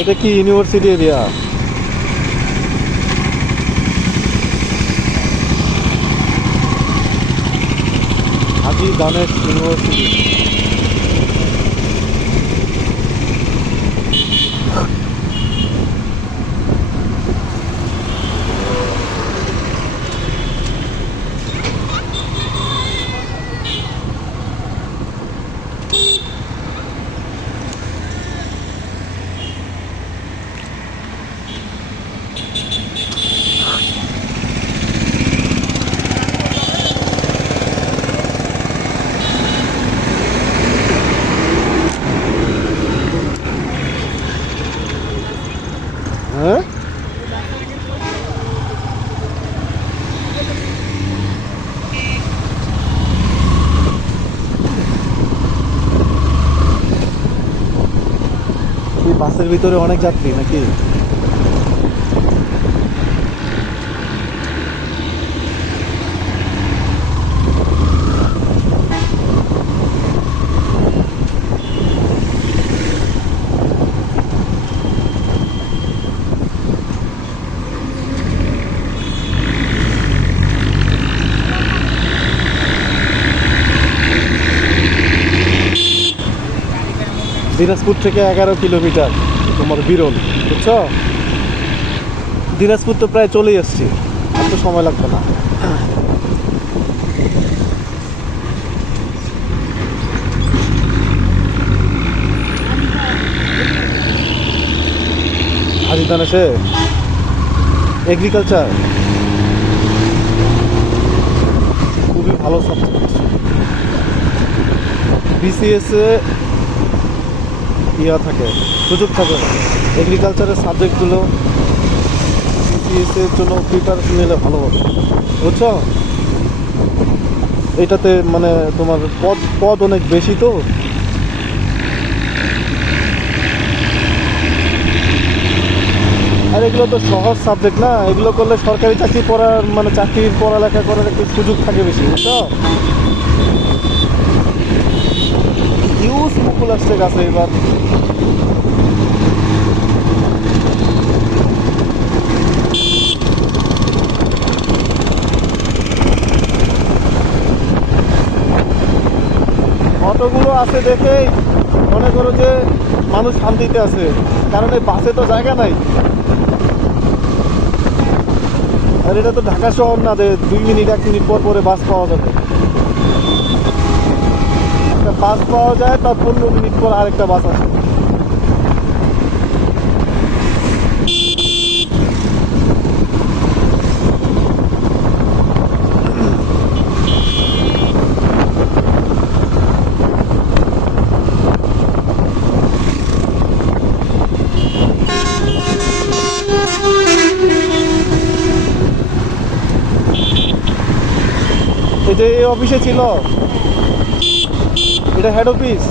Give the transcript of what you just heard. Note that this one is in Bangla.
এটা কি ইউনিভার্সিটি এরিয়া? হাজী দানেশ ইউনিভার্সিটি। হ্যাঁ, এই বাসের ভিতরে অনেক যাত্রী নাকি? দিনাজপুর থেকে 11 কিলোমিটার তোমার বিরল, বুঝছো? দিনাজপুর তো প্রায় চলেই আসছি, আর তো সময় লাগবে না। হাজী দানেশে এগ্রিকালচার খুবই ভালো সাবজেক্ট। বিসিএস এ ইয়া থাকে, সুযোগ থাকে না। এগ্রিকালচারের সাবজেক্টগুলো বিসিএস এর জন্য প্রিপারেশন নিলে ভালো হবে, বুঝছো? এটাতে মানে তোমার পদ পদ অনেক বেশি তো। আর এগুলো তো সহজ সাবজেক্ট না, এগুলো করলে সরকারি চাকরি পড়ার মানে চাকরির পড়ালেখা করার একটু সুযোগ থাকে বেশি, বুঝছো? হিউজ মুকুল আসছে গাছে এবার। অটোগুলো আছে দেখেই মনে করো যে মানুষ শান্তিতে আছে, কারণ এই বাসে তো জায়গা নাই। আর এটা তো ঢাকা শহর না যে 2 মিনিট 1 মিনিট পর পরে বাস পাওয়া যাবে। একটা বাস পাওয়া যায়, তার 15 মিনিট পর আরেকটা বাস আসে। এই যে এই অফিসে ছিল, এটা হেড অফিস।